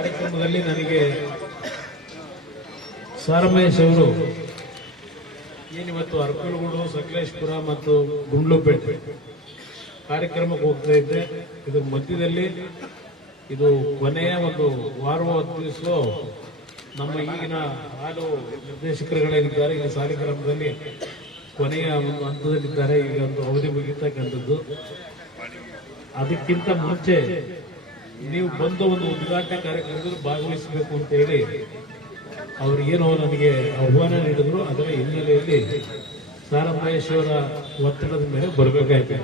ಕಾರ್ಯಕ್ರಮದಲ್ಲಿ ನನಗೆ ಸಾರಮೇಶ್ ಅವರು ಏನಿವತ್ತು ಅರಕಲಗೂಡು, ಸಕಲೇಶ್ಪುರ ಮತ್ತು ಗುಂಡ್ಲುಪೇಟೆ ಕಾರ್ಯಕ್ರಮಕ್ಕೆ ಹೋಗ್ತಾ ಇದ್ದೆ. ಇದರ ಮಧ್ಯದಲ್ಲಿ ಇದು ಕೊನೆಯ ಒಂದು ವಾರ 10 ದಿವಸ ನಮ್ಮ ಈಗಿನ ಹಾಲು ನಿರ್ದೇಶಕರುಗಳೇನಿದ್ದಾರೆ ಈ ಕಾರ್ಯಕ್ರಮದಲ್ಲಿ ಕೊನೆಯ ಒಂದು ಹಂತದಲ್ಲಿದ್ದಾರೆ. ಈಗ ಒಂದು ಅವಧಿ ಮುಗಿತಕ್ಕಂಥದ್ದು. ಅದಕ್ಕಿಂತ ಮುಂಚೆ ನೀವು ಬಂದು ಒಂದು ಉದ್ಘಾಟನಾ ಕಾರ್ಯಕ್ರಮದಲ್ಲಿ ಭಾಗವಹಿಸಬೇಕು ಅಂತ ಹೇಳಿ ಅವ್ರಿಗೇನೋ ನನಗೆ ಆಹ್ವಾನ ನೀಡಿದ್ರು. ಅದರ ಹಿನ್ನೆಲೆಯಲ್ಲಿ ಸಾರಮಹೇಶ್ ಅವರ ಒತ್ತಡದ ಮೇಲೆ ಬರಬೇಕಾಯ್ತು.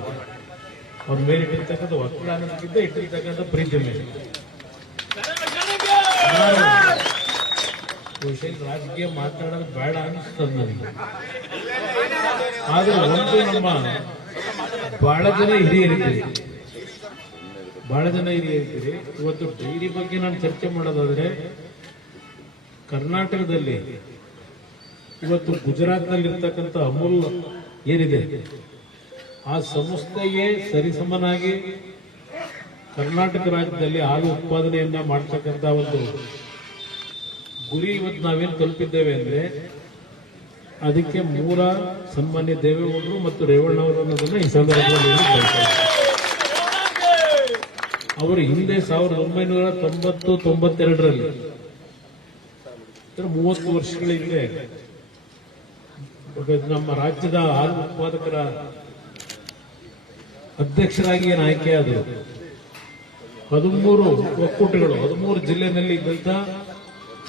ಅವ್ರ ಮೇಲೆ ಇಟ್ಟಿರ್ತಕ್ಕಂಥ ಒತ್ತಡ ಅನ್ನೋದಕ್ಕಿಂತ ಇಟ್ಟಿರ್ತಕ್ಕಂಥ ಪ್ರೀತಿ ಮೇಲೆ ರಾಜಕೀಯ ಮಾತಾಡೋದು ಬೇಡ ಅನಿಸ್ತದ ನನಗೆ. ಆದ್ರೆ ಒಂದು ನಮ್ಮ ಬಹಳ ಜನ ಹಿರಿಯರಿದ್ದೀರಿ, ಇವತ್ತು ಡೈರಿ ಬಗ್ಗೆ ನಾನು ಚರ್ಚೆ ಮಾಡೋದಾದ್ರೆ ಕರ್ನಾಟಕದಲ್ಲಿ ಇವತ್ತು ಗುಜರಾತ್ನಲ್ಲಿರ್ತಕ್ಕಂಥ ಅಮೂಲ್ ಏನಿದೆ ಆ ಸಂಸ್ಥೆಗೆ ಸರಿಸಮನಾಗಿ ಕರ್ನಾಟಕ ರಾಜ್ಯದಲ್ಲಿ ಹಾಲು ಉತ್ಪಾದನೆಯನ್ನ ಮಾಡತಕ್ಕಂಥ ಒಂದು ಗುರಿ ಇವತ್ತು ನಾವೇನು ತಲುಪಿದ್ದೇವೆ ಅಂದ್ರೆ ಅದಕ್ಕೆ ಮೂಲ ಸನ್ಮಾನ್ಯ ದೇವೇಗೌಡರು ಮತ್ತು ರೇವಣ್ಣವರು ಅನ್ನೋದನ್ನ ಈ ಸಂದರ್ಭದಲ್ಲಿ ಬಯಸ್ತಾರೆ. ಅವರು ಹಿಂದೆ 1990-92ರಲ್ಲಿ 30 ವರ್ಷಗಳ ಹಿಂದೆ ನಮ್ಮ ರಾಜ್ಯದ ಹಾಲು ಉತ್ಪಾದಕರ ಅಧ್ಯಕ್ಷರಾಗಿ ಏನು ಆಯ್ಕೆಯಾದರು. 13 ಒಕ್ಕೂಟಗಳು, 13 ಜಿಲ್ಲೆಯಲ್ಲಿ ಇದ್ದಂತ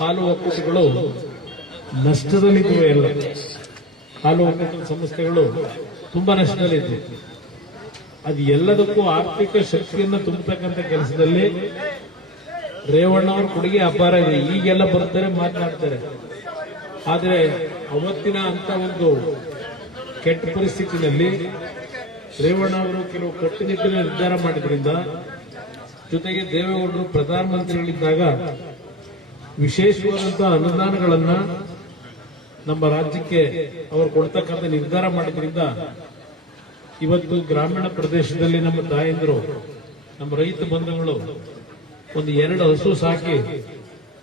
ಹಾಲು ಒಕ್ಕೂಟಗಳು ನಷ್ಟದಲ್ಲಿದ್ದವು. ಎಲ್ಲ ಹಾಲು ಒಕ್ಕೂಟದ ಸಂಸ್ಥೆಗಳು ತುಂಬಾ ನಷ್ಟದಲ್ಲಿದ್ದವು. ಅದು ಎಲ್ಲದಕ್ಕೂ ಆರ್ಥಿಕ ಶಕ್ತಿಯನ್ನು ತುಂಬತಕ್ಕಂಥ ಕೆಲಸದಲ್ಲಿ ರೇವಣ್ಣ ಅವರ ಕೊಡುಗೆ ಅಪಾರ ಇದೆ. ಈಗೆಲ್ಲ ಬರ್ತಾರೆ, ಮಾತನಾಡ್ತಾರೆ. ಆದರೆ ಅವತ್ತಿನ ಅಂತ ಒಂದು ಕೆಟ್ಟ ಪರಿಸ್ಥಿತಿನಲ್ಲಿ ರೇವಣ್ಣ ಅವರು ಕೆಲವು ಕಟ್ಟುನಿಟ್ಟಿನ ನಿರ್ಧಾರ ಮಾಡಿದ್ರಿಂದ, ಜೊತೆಗೆ ದೇವೇಗೌಡರು ಪ್ರಧಾನಮಂತ್ರಿಗಳಿದ್ದಾಗ ವಿಶೇಷವಾದಂತಹ ಅನುದಾನಗಳನ್ನ ನಮ್ಮ ರಾಜ್ಯಕ್ಕೆ ಅವರು ಕೊಡ್ತಕ್ಕಂಥ ನಿರ್ಧಾರ ಮಾಡಿದ್ರಿಂದ ಇವತ್ತು ಗ್ರಾಮೀಣ ಪ್ರದೇಶದಲ್ಲಿ ನಮ್ಮ ತಾಯಂದಿರು, ನಮ್ಮ ರೈತ ಬಂಧುಗಳು ಒಂದು 2 ಹಸು ಸಾಕಿ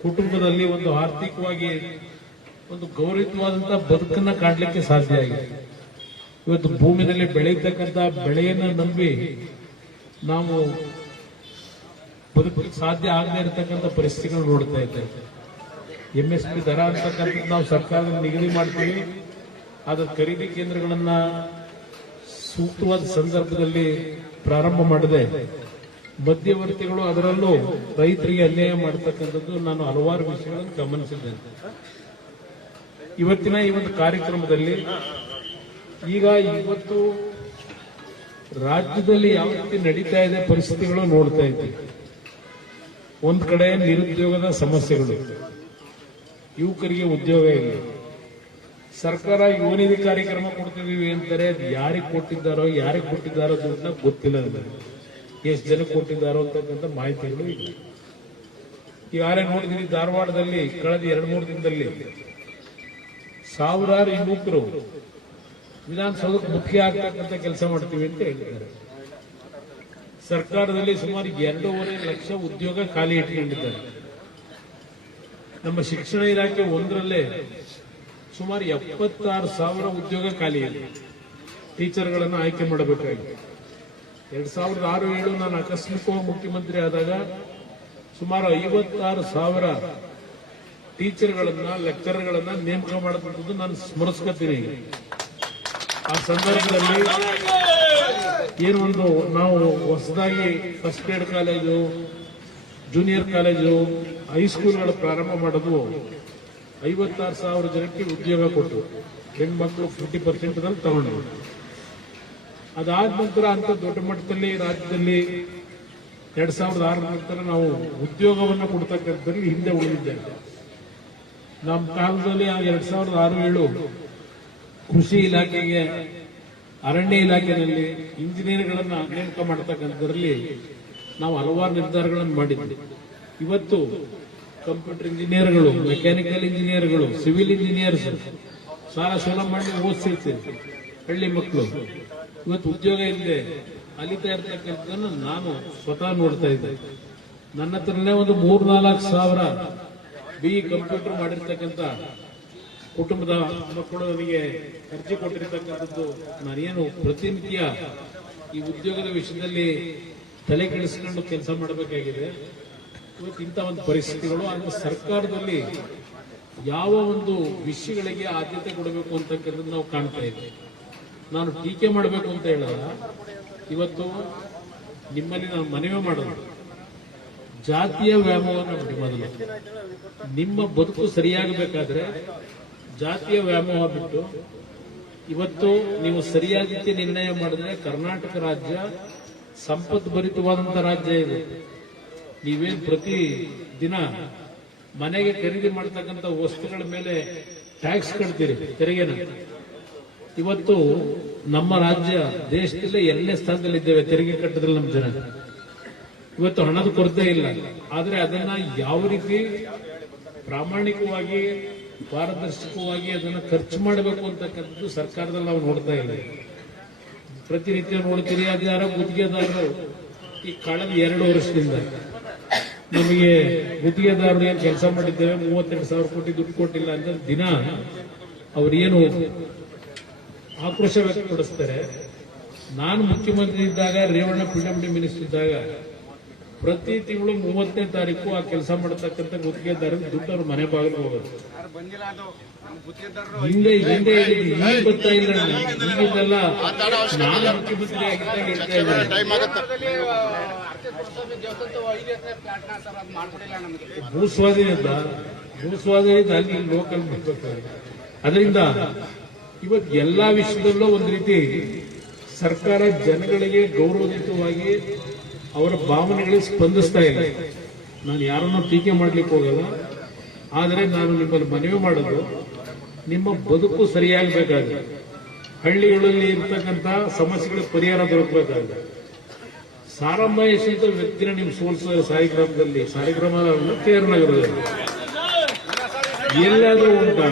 ಕುಟುಂಬದಲ್ಲಿ ಒಂದು ಆರ್ಥಿಕವಾಗಿ ಒಂದು ಗೌರವಯುತವಾದಂತಹ ಬದುಕನ್ನ ಕಾಡ್ಲಿಕ್ಕೆ ಸಾಧ್ಯ ಆಗಿದೆ. ಇವತ್ತು ಭೂಮಿನಲ್ಲಿ ಬೆಳೆಯತಕ್ಕಂಥ ಬೆಳೆಯನ್ನು ನಂಬಿ ನಾವು ಬದುಕಲಿಕ್ಕೆ ಸಾಧ್ಯ ಆಗದೆ ಇರತಕ್ಕಂಥ ಪರಿಸ್ಥಿತಿಗಳು ನೋಡ್ತಾ ಇದ್ದೇವೆ. MSP ದರ ಅಂತಕ್ಕಂಥದ್ದು ನಾವು ಸರ್ಕಾರದಲ್ಲಿ ನಿಗದಿ ಮಾಡ್ತೀವಿ. ಆದ ಖರೀದಿ ಕೇಂದ್ರಗಳನ್ನ ಸೂಕ್ತವಾದ ಸಂದರ್ಭದಲ್ಲಿ ಪ್ರಾರಂಭ ಮಾಡದೆ ಮಧ್ಯವರ್ತಿಗಳು, ಅದರಲ್ಲೂ ರೈತರಿಗೆ ಅನ್ಯಾಯ ಮಾಡತಕ್ಕಂಥದ್ದು ನಾನು ಹಲವಾರು ವಿಷಯಗಳನ್ನು ಗಮನಿಸಿದ್ದೇನೆ. ಇವತ್ತಿನ ಈ ಒಂದು ಕಾರ್ಯಕ್ರಮದಲ್ಲಿ ಇವತ್ತು ರಾಜ್ಯದಲ್ಲಿ ಯಾವ ರೀತಿ ನಡೀತಾ ಇದೆ ಪರಿಸ್ಥಿತಿಗಳು ನೋಡ್ತಾ ಇದ್ದೀವಿ. ಒಂದ್ ಕಡೆ ನಿರುದ್ಯೋಗದ ಸಮಸ್ಯೆಗಳು, ಯುವಕರಿಗೆ ಉದ್ಯೋಗ ಇಲ್ಲ. ಸರ್ಕಾರ ಯುವನಿಧಿ ಕಾರ್ಯಕ್ರಮ ಕೊಡ್ತಿದೀವಿ ಅಂತಾರೆ. ಯಾರಿಗೆ ಕೊಟ್ಟಿದ್ದಾರೋ ದುಡ್ಡನ್ನ ಗೊತ್ತಿಲ್ಲ. ಎಷ್ಟು ಜನಕ್ಕೆ ಕೊಟ್ಟಿದ್ದಾರೋ ಅಂತಕ್ಕಂಥ ಮಾಹಿತಿಗಳು ಇಲ್ಲ. ಈಗಾಗಲೇ ನೋಡಿದ್ರಿ, ಧಾರವಾಡದಲ್ಲಿ ಕಳೆದ 2-3 ದಿನದಲ್ಲಿ ಸಾವಿರಾರು ಯುವಕರು ವಿಧಾನಸೌಧಕ್ಕೆ ಮುಖ್ಯ ಆಗ್ತಕ್ಕಂಥ ಕೆಲಸ ಮಾಡ್ತೀವಿ ಅಂತ ಹೇಳಿದ್ದಾರೆ. ಸರ್ಕಾರದಲ್ಲಿ ಸುಮಾರು 2.5 ಲಕ್ಷ ಉದ್ಯೋಗ ಖಾಲಿ ಇಟ್ಕೊಂಡಿದ್ದಾರೆ. ನಮ್ಮ ಶಿಕ್ಷಣ ಇಲಾಖೆ ಒಂದರಲ್ಲೇ ಸುಮಾರು 76,000 ಉದ್ಯೋಗ ಖಾಲಿ ಇದೆ. ಟೀಚರ್ಗಳನ್ನು ಆಯ್ಕೆ ಮಾಡಬೇಕಾಗಿದೆ. 2006-07 ನಾನು ಆಕಸ್ಮಿಕವಾಗಿ ಮುಖ್ಯಮಂತ್ರಿ ಆದಾಗ ಸುಮಾರು 56,000 ಟೀಚರ್ಗಳನ್ನ, ಲೆಕ್ಚರ್ಗಳನ್ನ ನೇಮಕ ಮಾಡತಕ್ಕಂಥದ್ದು ನಾನು ಸ್ಮರಿಸ್ಕೊತೀನಿ. ಆ ಸಂದರ್ಭದಲ್ಲಿ ಏನೊಂದು ನಾವು ಹೊಸದಾಗಿ first grade college, junior college, ಹೈಸ್ಕೂಲ್ಗಳ ಪ್ರಾರಂಭ ಮಾಡೋದು 56,000 ಜನಕ್ಕೆ ಉದ್ಯೋಗ ಕೊಟ್ಟು ಹೆಣ್ಮಕ್ಳು 50% ತಗೊಂಡು, ಅದಾದ ನಂತರ ಅಂತ ದೊಡ್ಡ ಮಟ್ಟದಲ್ಲಿ ರಾಜ್ಯದಲ್ಲಿ 2006 ನಂತರ ನಾವು ಉದ್ಯೋಗವನ್ನು ಕೊಡ್ತಕ್ಕಂಥದ್ರಲ್ಲಿ ಹಿಂದೆ ಉಳಿದಿದ್ದೇವೆ. ನಮ್ಮ ಕಾಲದಲ್ಲಿ 2006-07 ಕೃಷಿ ಇಲಾಖೆಗೆ, ಅರಣ್ಯ ಇಲಾಖೆಯಲ್ಲಿ ಇಂಜಿನಿಯರ್ಗಳನ್ನ ನೇಮಕ ಮಾಡತಕ್ಕಂಥದ್ರಲ್ಲಿ ನಾವು ಹಲವಾರು ನಿರ್ಧಾರಗಳನ್ನು ಮಾಡಿದ್ವಿ. ಇವತ್ತು ಕಂಪ್ಯೂಟರ್ ಇಂಜಿನಿಯರ್ಗಳು, ಮೆಕ್ಯಾನಿಕಲ್ ಇಂಜಿನಿಯರ್ಗಳು, ಸಿವಿಲ್ ಇಂಜಿನಿಯರ್ಸ್ ಸಾಲ ಮಾಡಿ ಓದಿಸಿರ್ತೀವಿ. ಹಳ್ಳಿ ಮಕ್ಕಳು ಇವತ್ತು ಉದ್ಯೋಗ ಇಲ್ಲದೆ ಅಲಿತಾ ಇರ್ತಕ್ಕಂಥದ್ದನ್ನು ನಾನು ಸ್ವತಃ ನೋಡ್ತಾ ಇದ್ದೆ. ನನ್ನ ಹತ್ರನೇ ಒಂದು 3-4 ಸಾವಿರ BE ಕಂಪ್ಯೂಟರ್ ಮಾಡಿರ್ತಕ್ಕಂಥ ಕುಟುಂಬದ ಮಕ್ಕಳು ನನಗೆ ಅರ್ಜಿ ಕೊಟ್ಟಿರ್ತಕ್ಕಂಥದ್ದು. ನಾನೇನು ಪ್ರತಿನಿತ್ಯ ಈ ಉದ್ಯೋಗದ ವಿಷಯದಲ್ಲಿ ತಲೆ ಕೆಡಿಸಿಕೊಂಡು ಕೆಲಸ ಮಾಡಬೇಕಾಗಿದೆ. ಇವತ್ತು ಇಂಥ ಒಂದು ಪರಿಸ್ಥಿತಿಗಳು, ಆದರೆ ಸರ್ಕಾರದಲ್ಲಿ ಯಾವ ಒಂದು ವಿಷಯಗಳಿಗೆ ಆದ್ಯತೆ ಕೊಡಬೇಕು ಅಂತಕ್ಕಂಥದ್ದು ನಾವು ಕಾಣ್ತಾ ಇದ್ದೇವೆ. ನಾನು ಟೀಕೆ ಮಾಡಬೇಕು ಅಂತ ಹೇಳಲ್ಲ, ಇವತ್ತು ನಿಮ್ಮಲ್ಲಿ ನಾನು ಮನವಿ ಮಾಡೋದು, ಜಾತಿಯ ವ್ಯಾಮೋಹವನ್ನು ಬಿಡಿ. ಮೊದಲು ನಿಮ್ಮ ಬದುಕು ಸರಿಯಾಗಬೇಕಾದ್ರೆ ಜಾತಿಯ ವ್ಯಾಮೋಹ ಬಿಟ್ಟು ಇವತ್ತು ನೀವು ಸರಿಯಾದ ರೀತಿ ನಿರ್ಣಯ ಮಾಡಿದ್ರೆ ಕರ್ನಾಟಕ ರಾಜ್ಯ ಸಂಪದ್ಭರಿತವಾದಂತಹ ರಾಜ್ಯ ಇದೆ. ನೀವೇನು ಪ್ರತಿ ದಿನ ಮನೆಗೆ ಖರೀದಿ ಮಾಡತಕ್ಕಂಥ ವಸ್ತುಗಳ ಮೇಲೆ ಟ್ಯಾಕ್ಸ್ ಕಟ್ತೀರಿ, ತೆರಿಗೆನ. ಇವತ್ತು ನಮ್ಮ ರಾಜ್ಯ ದೇಶದಲ್ಲೇ 2ನೇ ಸ್ಥಾನದಲ್ಲಿದ್ದೇವೆ ತೆರಿಗೆ ಕಟ್ಟದ್ರಲ್ಲಿ ನಮ್ಮ ಜನ. ಇವತ್ತು ಹಣದ ಕೊರತೆ ಇಲ್ಲ, ಆದರೆ ಅದನ್ನ ಯಾವ ರೀತಿ ಪ್ರಾಮಾಣಿಕವಾಗಿ ಪಾರದರ್ಶಕವಾಗಿ ಅದನ್ನು ಖರ್ಚು ಮಾಡಬೇಕು ಅಂತಕ್ಕಂಥದ್ದು ಸರ್ಕಾರದಲ್ಲಿ ನಾವು ನೋಡ್ತಾ ಇದ್ದೀವಿ. ಪ್ರತಿನಿತ್ಯ ನೋಡ್ತೀರಿ, ಅದು ಯಾರೋ ಗುತ್ತಿಗೆದಾರರು ಈ ಕಳೆದ 2 ವರ್ಷದಿಂದ ನಮಗೆ ಗುತ್ತಿಗೆದಾರರು ಏನು ಕೆಲಸ ಮಾಡಿದ್ದೇವೆ 32,000 ಕೋಟಿ ದುಡ್ಡು ಕೊಟ್ಟಿಲ್ಲ ಅಂತ ದಿನ ಅವರೇನು ಆಕ್ರೋಶ ವ್ಯಕ್ತಪಡಿಸ್ತಾರೆ. ನಾನು ಮುಖ್ಯಮಂತ್ರಿ ಇದ್ದಾಗ, ರೇವಣ್ಣ PWD ಮಿನಿಸ್ಟರ್ ಇದ್ದಾಗ ಪ್ರತಿ ತಿಂಗಳು 30ನೇ ತಾರೀಕು ಆ ಕೆಲಸ ಮಾಡತಕ್ಕಂಥ ಗುತ್ತಿಗೆದಾರರಿಗೆ ದುಡ್ಡು ಅವ್ರ ಮನೆ ಬಾಗಿಲು ಹೋಗೋದು. ಹಿಂದೆ ಹೇಳಿದ್ದು ಈಗ ಗೊತ್ತಾ ಇಲ್ಲ. ಈಗಿದ್ದೆಲ್ಲ ನಾನು ಮುಖ್ಯಮಂತ್ರಿ ಆಗಿದ್ದಾಗ ಹೇಳ್ತಾ ಇದ್ದಾರೆ. ಭೂಸ್ವಾಧೀನ ಅಲ್ಲಿ ಲೋಕಲ್ ಬರ್ಬೇಕಾದ್ರೆ. ಅದರಿಂದ ಇವತ್ತು ಎಲ್ಲಾ ವಿಷಯದಲ್ಲೂ ಒಂದು ರೀತಿ ಸರ್ಕಾರ ಜನಗಳಿಗೆ ಗೌರವಯುತವಾಗಿ ಅವರ ಭಾವನೆಗಳಿಗೆ ಸ್ಪಂದಿಸ್ತಾ ಇಲ್ಲ. ನಾನು ಯಾರನ್ನೂ ಟೀಕೆ ಮಾಡ್ಲಿಕ್ಕೆ ಹೋಗಲ್ಲ, ಆದರೆ ನಾನು ನಿಮ್ಮಲ್ಲಿ ಮನವಿ ಮಾಡೋದು, ನಿಮ್ಮ ಬದುಕು ಸರಿಯಾಗಬೇಕಾದ್ರೆ ಹಳ್ಳಿಗಳಲ್ಲಿ ಇರ್ತಕ್ಕಂಥ ಸಮಸ್ಯೆಗಳಿಗೆ ಪರಿಹಾರ ದೊರಕಬೇಕಾದ್ರೆ ಸಾರಮ್ಮ ಯಶವಂತ ವ್ಯಕ್ತಿನ ನೀವು ಸೋಲಿಸಿದ ಸಾಯಿಗ್ರಾಮದಲ್ಲಿ, ಸಾಯಿಗ್ರಾಮ KR ನಗರದಲ್ಲಿ ಎಲ್ಲಾದ್ರೂ ಉಂಟಾ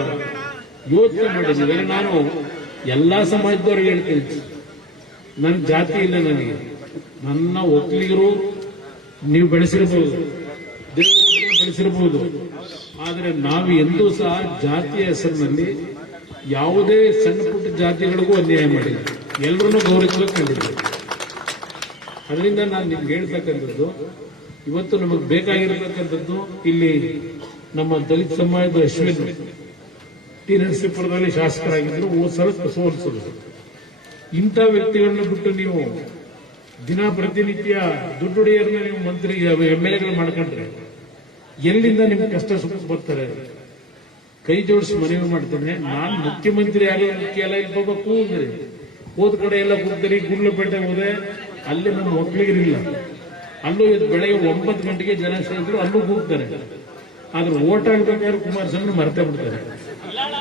ಯೋಚನೆ ಮಾಡಿದ್ದೀವಿ. ನಾನು ಎಲ್ಲಾ ಸಮಾಜದವ್ರಿಗೆ ಹೇಳ್ತೀನಿ, ನನ್ನ ಜಾತಿ ಇಲ್ಲ, ನನಗೆ ನನ್ನ ಒಕ್ಕಲಿಗರು ನೀವು ಬೆಳೆಸಿರಬಹುದು, ದೇವರುಗಳನ್ನು ಬೆಳೆಸಿರಬಹುದು, ಆದರೆ ನಾವು ಎಂದೂ ಸಹ ಜಾತಿಯ ಹೆಸರಿನಲ್ಲಿ ಯಾವುದೇ ಸಣ್ಣ ಪುಟ್ಟ ಜಾತಿಗಳಿಗೂ ಅನ್ಯಾಯ ಮಾಡಿಲ್ಲ, ಎಲ್ಲರನ್ನೂ ಗೌರವಿಸಬೇಕು ಕಂಡಿದ್ದೀವಿ. ಅದರಿಂದ ನಾನು ನಿಮ್ಗೆ ಹೇಳ್ತಕ್ಕಂಥದ್ದು, ಇವತ್ತು ನಮಗೆ ಬೇಕಾಗಿರತಕ್ಕಂಥದ್ದು ಇಲ್ಲಿ ನಮ್ಮ ದಲಿತ ಸಮಾಜದ ಅಶ್ವಿನ್ ಟಿ ನರಸೀಪುರದಲ್ಲಿ ಶಾಸಕರಾಗಿದ್ದರು, ಸಲ ಸೋಲಿಸಿದ್ರು. ಇಂಥ ವ್ಯಕ್ತಿಗಳನ್ನ ಬಿಟ್ಟು ನೀವು ದಿನ ಪ್ರತಿನಿತ್ಯ ದುಡ್ಡುಡಿಯರನ್ನ ನೀವು ಮಂತ್ರಿ MLAಗಳು ಮಾಡ್ಕೊಂಡ್ರೆ ಎಲ್ಲಿಂದ ನಿಮ್ಗೆ ಕಷ್ಟ ಸುಖ ಬರ್ತಾರೆ? ಕೈ ಜೋಡಿಸಿ ಮನವಿ ಮಾಡ್ತೇನೆ. ನಾನು ಮುಖ್ಯಮಂತ್ರಿ ಆಗಲಿ ಮುಖ್ಯ ಎಲ್ಲ ಇಲ್ಲಿ ಹೋಗ್ಬೇಕು ಅಂದ್ರೆ ಹೋದ ಕಡೆ ಎಲ್ಲ ಕೂಗ್ತಾರೆ. ಗುಂಡ್ಲುಪೇಟೆ ಹೋದೆ, ಅಲ್ಲಿ ನಮ್ಮ ಒಕ್ಕಲಿಗರಿಲ್ಲ, ಅಲ್ಲೂ ಬೆಳಗ್ಗೆ 9 ಗಂಟೆಗೆ ಜನ ಸೇರಿದ್ರು, ಅಲ್ಲೂ ಕೂಗ್ತಾರೆ. ಆದ್ರೆ ಓಟ್ ಹಾಕ್ಬೇಕಾದ್ರೆ ಕುಮಾರಸ್ವಾಮಿ ಮರೆತೇ ಬಿಡ್ತಾರೆ.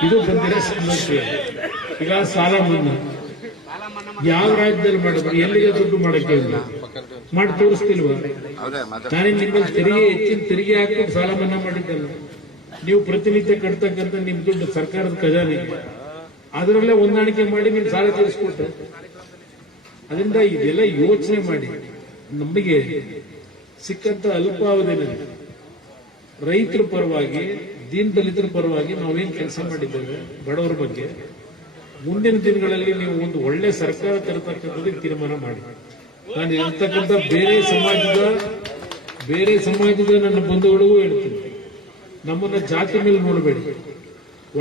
ಇದು ಬಂದಿರೋ ಸಮಸ್ಯೆ. ಈಗ ಸಾಲ ಮನ್ನಾ ಯಾವ ರಾಜ್ಯದಲ್ಲಿ ಮಾಡಿದ್ರು, ಎಲ್ಲಿಗೆ ದುಡ್ಡು ಮಾಡಕ್ಕೆ ಮಾಡಿ ತೋರಿಸ್ತಿಲ್ವ? ನಾನೇ ನಿಮ್ಮಲ್ಲಿ ಹೆಚ್ಚಿನ ತೆರಿಗೆ ಹಾಕಿ ಸಾಲ ಮನ್ನಾ ಮಾಡಿದ್ದಲ್ಲ. ನೀವು ಪ್ರತಿನಿತ್ಯ ಕಟ್ತಕ್ಕಂಥ ನಿಮ್ ದುಡ್ಡು ಸರ್ಕಾರದ ಖಜಾನೆ, ಅದರಲ್ಲೇ ಹೊಂದಾಣಿಕೆ ಮಾಡಿ ನೀವು ಸಾಲ ತೀರಿಸ್ಕೊಟ್ರೆ. ಅದರಿಂದ ಇದೆಲ್ಲ ಯೋಚನೆ ಮಾಡಿ. ನಮಗೆ ಸಿಕ್ಕಂತ ಅಲ್ಪಾವಧಿಯಲ್ಲಿ ರೈತರ ಪರವಾಗಿ, ದೀನ ದಲಿತರ ಪರವಾಗಿ ನಾವೇನು ಕೆಲಸ ಮಾಡಿದ್ದೇವೆ ಬಡವರ ಬಗ್ಗೆ, ಮುಂದಿನ ದಿನಗಳಲ್ಲಿ ನೀವು ಒಂದು ಒಳ್ಳೆ ಸರ್ಕಾರ ತರತಕ್ಕಂಥದ್ದಕ್ಕೆ ತೀರ್ಮಾನ ಮಾಡಿ. ನಾನು ಇರ್ತಕ್ಕಂಥ ಬೇರೆ ಸಮಾಜದ ನನ್ನ ಬಂಧುಗಳಿಗೂ ಹೇಳ್ತೀನಿ, ನಮ್ಮನ್ನ ಜಾತಿ ಮೇಲೆ ನೋಡಬೇಡಿ,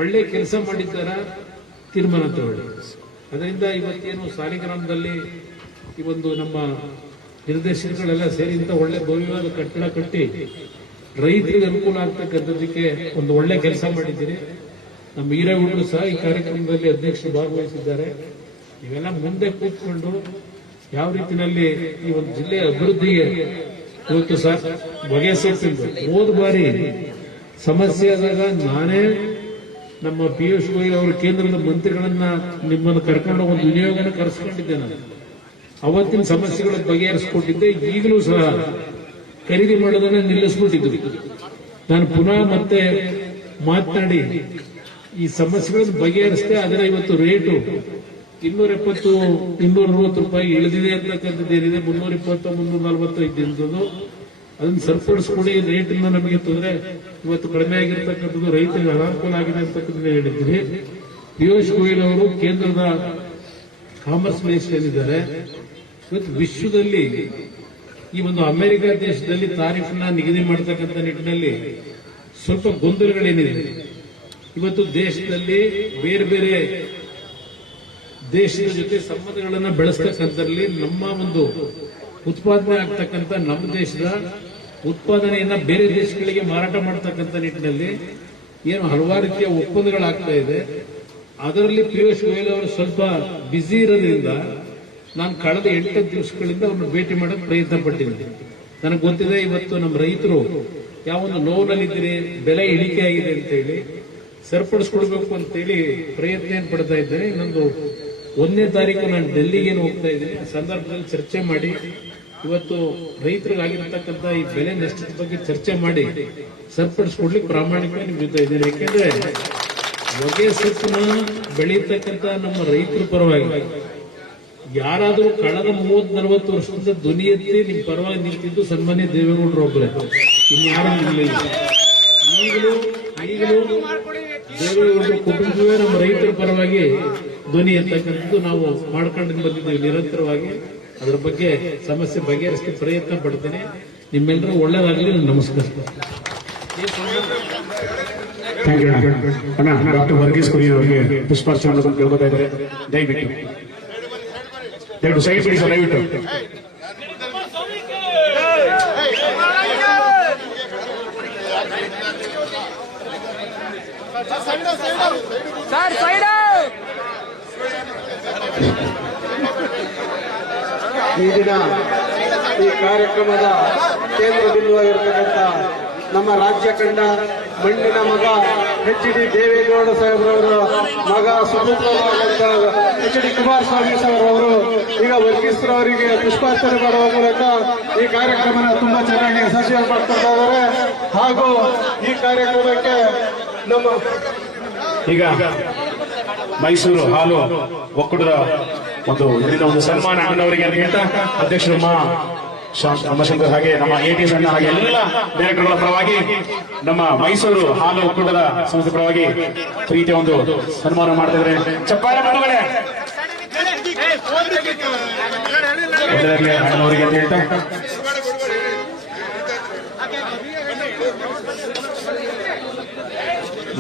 ಒಳ್ಳೆ ಕೆಲಸ ಮಾಡಿದ್ದಾರ ತೀರ್ಮಾನ ತಗೊಳ್ಳಿ. ಅದರಿಂದ ಇವತ್ತೇನು ಸಾಲಿಗ್ರಾಮದಲ್ಲಿ ಈ ಒಂದು ನಮ್ಮ ನಿರ್ದೇಶಕಗಳೆಲ್ಲ ಸೇರಿ ಇಂಥ ಒಳ್ಳೆ ಭವ್ಯವಾದ ಕಟ್ಟಡ ಕಟ್ಟಿ ರೈತರಿಗೆ ಅನುಕೂಲ ಆಗ್ತಕ್ಕಂಥದ್ದಕ್ಕೆ ಒಂದು ಒಳ್ಳೆ ಕೆಲಸ ಮಾಡಿದ್ದೀರಿ. ನಮ್ಮ ಹಿರೇಗೌಡರು ಸಹ ಈ ಕಾರ್ಯಕ್ರಮದಲ್ಲಿ ಅಧ್ಯಕ್ಷರು ಭಾಗವಹಿಸಿದ್ದಾರೆ. ಇವೆಲ್ಲ ಮುಂದೆ ಕೂತ್ಕೊಂಡು ಯಾವ ರೀತಿಯಲ್ಲಿ ಈ ಒಂದು ಜಿಲ್ಲೆಯ ಅಭಿವೃದ್ಧಿಗೆ ಇವತ್ತು ಸಹ ಬಗೆಹರಿಸುತ್ತಿದ್ದು. ಹೋದ ಬಾರಿ ಸಮಸ್ಯೆ ಆದಾಗ ನಾನೇ ನಮ್ಮ ಪಿಯೂಷ್ ಗೋಯಲ್ ಅವರು ಕೇಂದ್ರದ ಮಂತ್ರಿಗಳನ್ನ ನಿಮ್ಮನ್ನು ಕರ್ಕೊಂಡು ಒಂದು ವಿನಿಯೋಗನ ಕರೆಸ್ಕೊಂಡಿದ್ದೆ. ನಾನು ಅವತ್ತಿನ ಸಮಸ್ಯೆಗಳ ಬಗೆಹರಿಸಿಕೊಟ್ಟಿದ್ದೆ. ಈಗಲೂ ಸಹ ಖರೀದಿ ಮಾಡೋದನ್ನ ನಿಲ್ಲಿಸ್ಬಿಟ್ಟಿದ್ರು. ನಾನು ಪುನಃ ಮತ್ತೆ ಮಾತನಾಡಿ ಈ ಸಮಸ್ಯೆಗಳನ್ನು ಬಗೆಹರಿಸಿದೆ. ಅದರ ಇವತ್ತು ರೇಟು 270-260 ರೂಪಾಯಿ ಇಳಿದಿದೆ ಅಂತಕ್ಕಂಥದ್ದು ಏನಿದೆ, 320-340 ಇದ್ದಿದ್ದು ಅದನ್ನ ಸರಿಪಡಿಸ್ಕೊಡಿ, ರೇಟನ್ನ ನಮಗೆ ತೊಂದರೆ ಇವತ್ತು ಕಡಿಮೆ ಆಗಿರ್ತಕ್ಕಂಥದ್ದು ರೈತರಿಗೆ ಅನಾನುಕೂಲ ಆಗಿದೆ ಅಂತಕ್ಕಂಥ ಹೇಳಿದ್ವಿ. ಪಿಯೂಷ್ ಗೋಯಲ್ ಅವರು ಕೇಂದ್ರದ ಕಾಮರ್ಸ್ ಮಿನಿಸ್ಟರ್ ಏನಿದ್ದಾರೆ, ಇವತ್ತು ವಿಶ್ವದಲ್ಲಿ ಈ ಒಂದು ಅಮೆರಿಕ ದೇಶದಲ್ಲಿ ತಾರೀಫನ್ನ ನಿಗದಿ ಮಾಡತಕ್ಕಂಥ ನಿಟ್ಟಿನಲ್ಲಿ ಸ್ವಲ್ಪ ಗೊಂದಲಗಳೇನಿದೆ. ಇವತ್ತು ದೇಶದಲ್ಲಿ ಬೇರೆ ಬೇರೆ ದೇಶದ ಜೊತೆ ಸಂಬಂಧಗಳನ್ನು ಬೆಳೆಸ್ತಕ್ಕಂಥದ್ರಲ್ಲಿ ನಮ್ಮ ಒಂದು ಉತ್ಪಾದನೆ ಆಗ್ತಕ್ಕಂಥ ನಮ್ಮ ದೇಶದ ಉತ್ಪಾದನೆಯನ್ನ ಬೇರೆ ದೇಶಗಳಿಗೆ ಮಾರಾಟ ಮಾಡತಕ್ಕಂಥ ನಿಟ್ಟಿನಲ್ಲಿ ಏನು ಹಲವಾರು ರೀತಿಯ ಒಪ್ಪಂದಗಳಾಗ್ತಾ ಇದೆ. ಅದರಲ್ಲಿ ಪಿಯೂಷ್ ಗೋಯಲ್ ಅವರು ಸ್ವಲ್ಪ ಬ್ಯುಸಿ ಇರೋದ್ರಿಂದ ನಾನು ಕಳೆದ 8 ದಿವಸಗಳಿಂದ ಅವ್ರನ್ನ ಭೇಟಿ ಮಾಡೋಕೆ ಪ್ರಯತ್ನ ಪಟ್ಟಿದ್ದೀನಿ. ನನಗೆ ಗೊತ್ತಿದೆ ಇವತ್ತು ನಮ್ಮ ರೈತರು ಯಾವೊಂದು ನೋವಿನಲ್ಲಿದ್ದೀರಿ, ಬೆಲೆ ಇಳಿಕೆ ಆಗಿದೆ ಅಂತೇಳಿ ಸರಿಪಡಿಸ್ಕೊಡ್ಬೇಕು ಅಂತೇಳಿ ಪ್ರಯತ್ನ ಏನ್ ಪಡ್ತಾ ಇದ್ದೇನೆ. ಇನ್ನೊಂದು 1ನೇ ತಾರೀಕು ನಾನು ಡೆಲ್ಲಿಗೆ ಹೋಗ್ತಾ ಇದ್ದೀನಿ. ಆ ಸಂದರ್ಭದಲ್ಲಿ ಚರ್ಚೆ ಮಾಡಿ ಇವತ್ತು ರೈತರಿಗಾಗಿರ್ತಕ್ಕಂಥ ಈ ಬೆಲೆ ನಷ್ಟದ ಬಗ್ಗೆ ಚರ್ಚೆ ಮಾಡಿ ಸರಿಪಡಿಸ್ಕೊಡ್ಲಿಕ್ಕೆ ಪ್ರಾಮಾಣಿಕವಾಗಿ ನಿಮ್ಮ ಜೊತೆ ಇದ್ದೇನೆ. ಯಾಕೆಂದ್ರೆ ಹೊಗೆ ಸೊಪ್ಪನ್ನ ಬೆಳೀತಕ್ಕಂಥ ನಮ್ಮ ರೈತರ ಪರವಾಗಿ ಯಾರಾದರೂ ಕಳೆದ 30-40 ವರ್ಷದಿಂದ ಧ್ವನಿ ಎತ್ತಿ ನಿಮ್ ಪರವಾಗಿ ನಿಂತಿದ್ದು ಸನ್ಮಾನ್ಯ ದೇವೇಗೌಡರು ಒಬ್ಬರೇ, ಇನ್ಯಾರು ನಿಲ್ಲಿಲ್ಲ. ಈಗಲೂ ದೇವೇಗೌಡರ ಕುಟುಂಬವೇ ನಮ್ಮ ರೈತರ ಪರವಾಗಿ ಧ್ವನಿ ಎತ್ತಕ್ಕಂಥದ್ದು ನಾವು ಮಾಡ್ಕೊಂಡು ಬಂದಿದ್ದೇವೆ ನಿರಂತರವಾಗಿ. ಅದರ ಬಗ್ಗೆ ಸಮಸ್ಯೆ ಬಗೆಹರಿಸಲಿಕ್ಕೆ ಪ್ರಯತ್ನ ಪಡ್ತೇನೆ. ನಿಮ್ಮೆಲ್ಲರೂ ಒಳ್ಳೆಯದಾಗಲಿ. ನಮಸ್ಕಾರ. ಥ್ಯಾಂಕ್ ಯು ಅಣ್ಣ. ಡಾಕ್ಟರ್ ವರ್ಗೀಸ್ ಕುರಿಯನ್ ಅವರಿಗೆ ಪುಷ್ಪಾರ್ಚನೆ ಮಾಡೋದನ್ನು ಕೇಳ್ಕೊತಾ ಇದ್ದಾರೆ. ದಯವಿಟ್ಟು ಸೈಡ್ ಬಿಡಿ ಸರ್, ದಯವಿಟ್ಟು. ಈ ದಿನ ಈ ಕಾರ್ಯಕ್ರಮದ ಕೇಂದ್ರ ಬಿಂದುವಾಗಿರ್ತಕ್ಕಂಥ ನಮ್ಮ ರಾಜ್ಯ ಕಂಡ ಮಣ್ಣಿನ ಮಗ ಎಚ್.ಡಿ. ದೇವೇಗೌಡ ಸಾಹೇಬ್ರವರ ಮಗ ಸುಪುತ್ರರಾದಂಥ ಎಚ್.ಡಿ. ಕುಮಾರಸ್ವಾಮಿ ಸಾಹೇಬ್ರವರು ಈಗ ವರ್ಗೀಸ್ರವರಿಗೆ ಪುಷ್ಪಾರ್ಚನೆ ಮಾಡುವ ಮೂಲಕ ಈ ಕಾರ್ಯಕ್ರಮನ ತುಂಬಾ ಚೆನ್ನಾಗಿ ಯಶಸ್ವಿಯಾಗಿ ಮಾಡ್ಕೊಳ್ತಾ ಇದ್ದಾರೆ. ಹಾಗೂ ಈ ಕಾರ್ಯಕ್ರಮಕ್ಕೆ ನಮ್ಮ ಈಗ ಮೈಸೂರು ಹಾಲು ಒಕ್ಕೂಟದ ಒಂದು ಸನ್ಮಾನ ಅಣ್ಣವರಿಗೆ ಅಂತ ಹೇಳ್ತಾ ಅಧ್ಯಕ್ಷರು ಅಮ್ಮಶಂಕರ್ ಹಾಗೆ ನಮ್ಮ ATS ಅಣ್ಣ ಹಾಗೆ ಎಲ್ಲ ಡೈರೆಕ್ಟರ್ಗಳ ಪರವಾಗಿ ನಮ್ಮ ಮೈಸೂರು ಹಾಲು ಒಕ್ಕೂಟದ ಸಂಸ್ಥೆ ಪರವಾಗಿ ಪ್ರೀತಿಯ ಒಂದು ಸನ್ಮಾನ ಮಾಡ್ತಿದ್ರೆ ಚಪ್ಪಾಳೆ ಮಾಡುವಳೆ ಅಣ್ಣವರಿಗೆ ಅಂತ ಹೇಳ್ತಾ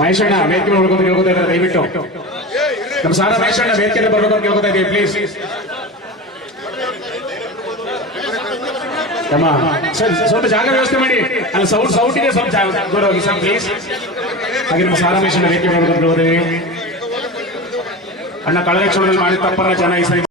ಮಹೇಶಣ್ಣ ವೇದಿಕೆ ನೋಡ್ಕೊಂಡು ಕೇಳ್ಕೊತಾ ಇದ್ದಾರೆ. ದಯವಿಟ್ಟು ನಮ್ಮ ಸಾರ ಮಹೇಶಣ್ಣ ವೇದಿಕೆ ಬರ್ಬೇಕು ಅಂತ ಕೇಳ್ಕೊತಾ ಇದ್ದೀವಿ ಪ್ಲೀಸ್. ನಮ್ಮ ಸ್ವಲ್ಪ ಜಾಗ ವ್ಯವಸ್ಥೆ ಮಾಡಿ, ಅಲ್ಲಿ ಸೌಟ್ ಇದೆ, ಸ್ವಲ್ಪ ದೂರ ಹೋಗಿ ಸರ್ ಪ್ಲೀಸ್. ಹಾಗೆ ನಮ್ಮ ಸಾರ ಮಹೇಶಣ್ಣ ವೇದಿಕೆ ನೋಡ್ಕೊಂಡು ಕೇಳ್ಕೊತೀವಿ. ಅಣ್ಣ ಕಳೆದ ಚುನಾವಣೆಯಲ್ಲಿ ಮಾಡಿದ ತಪ್ಪನ್ನ ಜನ ಈ ಸರಿ